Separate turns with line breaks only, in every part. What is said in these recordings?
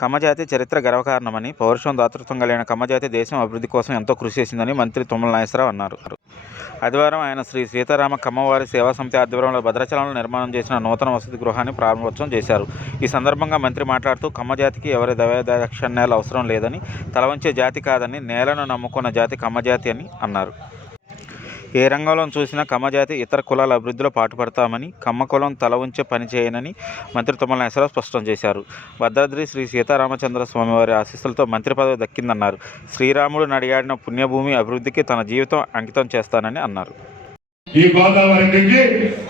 కమ్మజాతి చరిత్ర గర్వకారణమని పౌరుషం దాతృత్వం కలిగిన కమ్మజాతి దేశం అభివృద్ధి కోసం ఎంతో కృషి చేసిందని మంత్రి తుమ్మల నాగేశ్వరరావు అన్నారు. ఆదివారం ఆయన శ్రీ సీతారామ కమ్మవారి సేవా సమితి ఆధ్వర్యంలో భద్రాచలంలో నిర్మాణం చేసిన నూతన వసతి గృహాన్ని ప్రారంభోత్సవం చేశారు. ఈ సందర్భంగా మంత్రి మాట్లాడుతూ కమ్మజాతికి ఎవరి దయాదాక్షిణ్యాలు అవసరం లేదని తలవంచే జాతి కాదని నేలను నమ్ముకున్న జాతి కమ్మజాతి అని అన్నారు. ఏ రంగంలో చూసినా కమ్మజాతి ఇతర కులాల అభివృద్ధిలో పాటుపడతామని కమ్మ కులం తల ఉంచే పని చేయనని మంత్రి తుమ్మల నాగేశ్వరరావు స్పష్టం చేశారు. భద్రాద్రి శ్రీ సీతారామచంద్ర స్వామివారి ఆశీస్సులతో మంత్రి పదవి దక్కిందన్నారు. శ్రీరాముడు నడియాడిన పుణ్యభూమి అభివృద్ధికి తన జీవితం అంకితం చేస్తానని అన్నారు.
ఈ గోదావరి నుంచి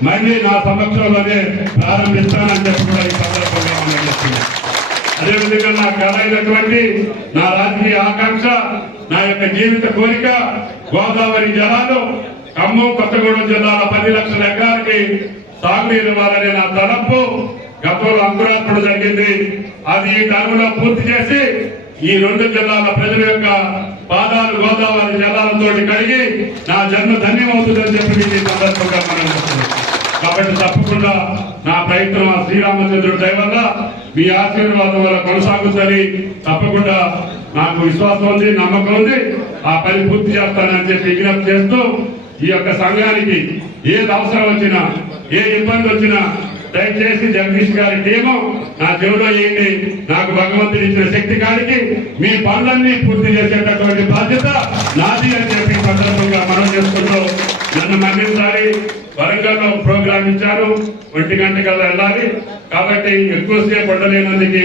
మళ్ళీ నా సమక్షంలోనే ప్రారంభిస్తానని చెప్పి కూడా ఈ సందర్భంగా అదేవిధంగా నా కళ అయినటువంటి నా రాజకీయ ఆకాంక్ష జీవిత కోరిక గోదావరి జలాలు ఖమ్మం కొత్తగూడెం జిల్లాల పది లక్షల ఎకరాలకి సాగునీరు ఇవ్వాలనే నా తలపు. గతంలో అంకురార్పణ జరిగింది. అది ఈ టర్ములో పూర్తి చేసి ఈ రెండు జిల్లాల ప్రజల యొక్క పాదాలు గోదావరి జలాలతో కడిగి నా జన్మ ధన్యమవుతుందని చెప్పి ఈ సందర్భంగా మనం కాబట్టి తప్పకుండా నా ప్రయత్నం ఆ శ్రీరామచంద్రుడి దయ వల్ల మీ ఆశీర్వాదం వల్ల కొనసాగుతుంది. తప్పకుండా నాకు విశ్వాసం ఉంది నమ్మకం ఉంది. ఆ పని పూర్తి చేస్తానని చెప్పి విజ్ఞప్తి చేస్తూ ఈ యొక్క సంఘానికి ఏది అవసరం వచ్చినా ఏ ఇబ్బంది వచ్చినా దయచేసి జగదీష్ గారి టీము నా చెవిలో ఏంటి నాకు భగవంతుడు ఇచ్చిన శక్తి కాడికి మీ పనులన్నీ పూర్తి చేసేటటువంటి బాధ్యత నాది అని చెప్పి సందర్భంగా మనం చేసుకుంటూ నన్ను మరణించాలి వరంగల్లో ప్రోగ్రామ్ ఇచ్చాను ఒంటి గంట కల్లా వెళ్ళాలి. కాబట్టి ఎక్కువసేపు ఉండలేనందుకు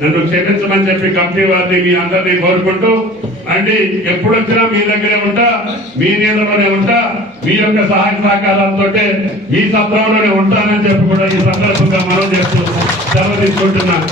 నన్ను క్షమించమని చెప్పి కంపెనీ వారిని మీ అందరినీ కోరుకుంటూ అండి ఎప్పుడొచ్చినా మీ దగ్గరే ఉంటా మీ నీళ్ళలోనే ఉంటా మీ యొక్క సహాయ సహకారాలతో మీ సత్రంలోనే ఉంటానని చెప్పి కూడా ఈ సందర్భంగా మనం చేస్తూ సెలవు తీసుకుంటున్నాను